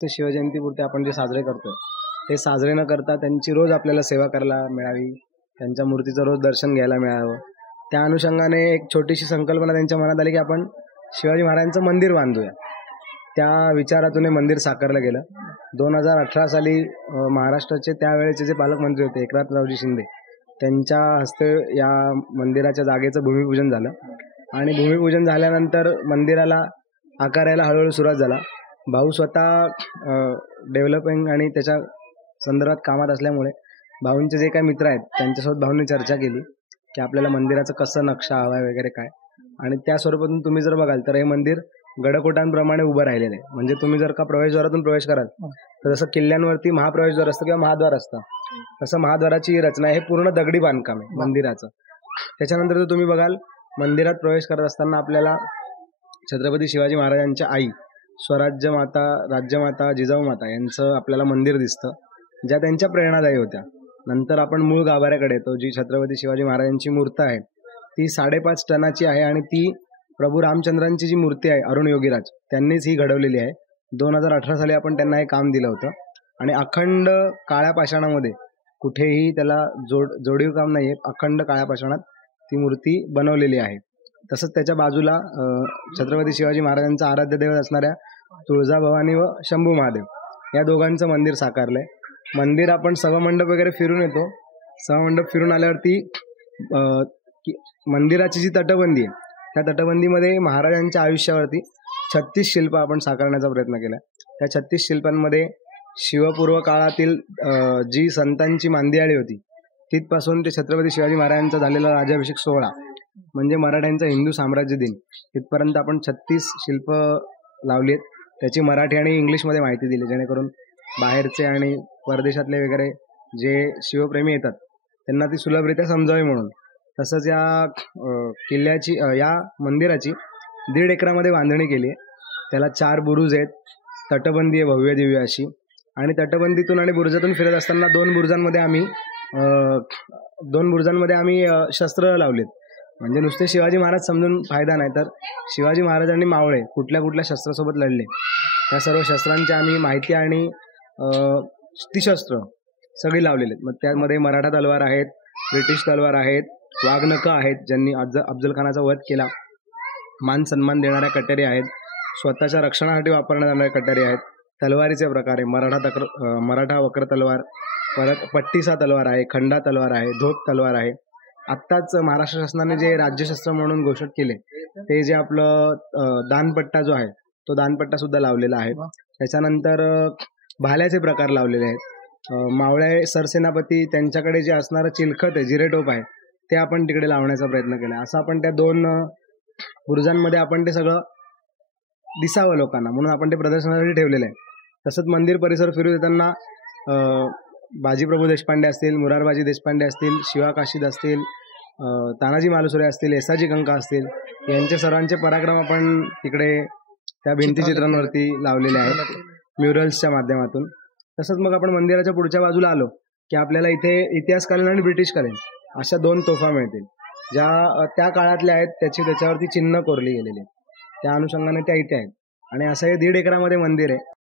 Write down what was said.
ते शिवजयंतीपुरते आपण जे साजरे करतो ते साजरे न करता त्यांची रोज आपल्याला सेवा करायला मिळावी, त्यांच्या मूर्तीचं रोज दर्शन घ्यायला मिळावं. त्या अनुषंगाने एक छोटीशी संकल्पना त्यांच्या मनात आली की आपण शिवाजी महाराजांचं मंदिर बांधूया. त्या विचारातून हे मंदिर साकारलं गेलं. 2018 साली महाराष्ट्राचे त्यावेळेचे जे पालकमंत्री होते एकनाथरावजी शिंदे त्यांच्या हस्ते या मंदिराच्या जागेचं भूमिपूजन झालं आणि भूमिपूजन झाल्यानंतर मंदिराला आकार यायला हळूहळू सुरुवात झाला. भाऊ स्वतः डेव्हलपिंग आणि त्याच्या संदर्भात कामात असल्यामुळे भाऊंचे जे काही मित्र आहेत त्यांच्यासोबत भाऊंनी चर्चा केली की आपल्याला मंदिराचं कसं नक्षा हवा आहे वगैरे काय, आणि त्या स्वरूपातून तुम्ही जर बघाल तर हे मंदिर गडकोटांप्रमाणे उभं राहिलेलं आहे. म्हणजे तुम्ही जर का प्रवेशद्वारातून प्रवेश कराल तर जसं किल्ल्यांवरती महाप्रवेशद्वार असतं किंवा महाद्वार असतं तसं महाद्वाराची रचना हे पूर्ण दगडी बांधकाम आहे मंदिराचं. त्याच्यानंतर जर तुम्ही बघाल मंदिरात प्रवेश करत असताना आपल्याला छत्रपती शिवाजी महाराजांच्या आई स्वराज्य माता, राज्यमाता जिजाऊ माता यांचं आपल्याला मंदिर दिसतं, ज्या त्यांच्या प्रेरणादायी होत्या. नंतर आपण मूळ गाभाऱ्याकडे येतो. जी छत्रपती शिवाजी महाराजांची मूर्त आहे ती 5.5 टनाची आहे आणि ती प्रभू रामचंद्रांची जी मूर्ती आहे अरुण योगीराज त्यांनीच ही घडवलेली आहे. 2018 साली आपण त्यांना हे काम दिलं होतं आणि अखंड काळ्या पाषाणामध्ये कुठेही त्याला जोडीव काम नाहीये, अखंड काळ्या पाषाणात ती मूर्ती बनवलेली आहे. तसंच त्याच्या बाजूला छत्रपती शिवाजी महाराजांचा आराध्य दैवत असणाऱ्या तुळजाभवानी व शंभू महादेव या दोघांचं मंदिर साकारलंय. मंदिर आपण सभामंडप वगैरे फिरून येतो. सभामंडप फिरून आल्यावरती मंदिराची जी तटबंदी आहे त्या तटबंदीमध्ये महाराजांच्या आयुष्यावरती 36 शिल्प आपण साकारण्याचा प्रयत्न केला. त्या 36 शिल्पांमध्ये शिवपूर्व काळातील जी संतांची मांदियाळी होती तिथपासून ते छत्रपती शिवाजी महाराजांचा झालेला राज्याभिषेक सोहळा म्हणजे मराठ्यांचा हिंदू साम्राज्य दिन तिथपर्यंत आपण 36 शिल्प लावली आहेत. त्याची मराठी आणि इंग्लिशमध्ये माहिती दिली जेणेकरून बाहेरचे आणि परदेशातले वगैरे जे शिवप्रेमी येतात त्यांना ती सुलभरित्या समजावी म्हणून. तसंच या किल्ल्याची या मंदिराची 1.5 एकरामध्ये बांधणी केली आहे. त्याला 4 बुरुज आहेत, तटबंदी आहे भव्य दिव्य अशी, आणि तटबंदीतून आणि बुरुजातून फिरत असताना 2 बुरुजांमध्ये आम्ही शस्त्र लावलेत. म्हणजे नुसते शिवाजी महाराज समजून फायदा नाही, तर शिवाजी महाराजांनी मावळे कुठल्या कुठल्या शस्त्रासोबत लढले त्या सर्व शस्त्रांची आम्ही माहिती आणि ती शस्त्र सगळी लावलेली आहेत. मग त्यामध्ये मराठा तलवार आहेत, ब्रिटिश तलवार आहेत, वाघनखं आहेत ज्यांनी अफजल खानाचा वध केला, मान सन्मान देणाऱ्या कट्यारी आहेत, स्वतःच्या रक्षणासाठी वापरण्यात येणाऱ्या कट्यारी आहेत, तलवारीचे प्रकार आहे मराठा वक्र तलवार, परत पट्टीसा तलवार आहे, खंडा तलवार आहे, धोत तलवार आहे. आत्ताच महाराष्ट्र शासनाने जे राज्यशस्त्र म्हणून घोषित केले ते जे आपलं दानपट्टा जो आहे तो दानपट्टा सुद्धा लावलेला आहे. त्याच्यानंतर भाल्याचे प्रकार लावलेले आहेत. मावळे सरसेनापती त्यांच्याकडे जे असणारं चिलखत आहे, जिरेटोप आहे, ते आपण तिकडे लावण्याचा प्रयत्न केला. असं आपण त्या 2 बुरुजांमध्ये आपण ते सगळं दिसावं लोकांना म्हणून आपण ते प्रदर्शनासाठी ठेवलेलं आहे. तसंच मंदिर परिसर फिरू देताना बाजीप्रभू देशपांडे असतील, मुरारबाजी देशपांडे असतील, शिवा काशीद असतील, तानाजी मालुसरे असतील, येसाजी कंका असतील, यांचे सर्वांचे पराक्रम आपण तिकडे त्या भिंतीचित्रांवरती लावलेले आहेत म्युरल्सच्या माध्यमातून. तसंच मग आपण मंदिराच्या पुढच्या बाजूला आलो की आपल्याला इथे इतिहासकालीन आणि ब्रिटिशकालीन अशा 2 तोफा मिळतील ज्या त्या काळातल्या आहेत. त्याच्यावरती चिन्ह कोरली गेलेली आहेत. त्या अनुषंगाने त्या इथे आहेत आणि असं हे 1.5 एकरामध्ये मंदिर आहे.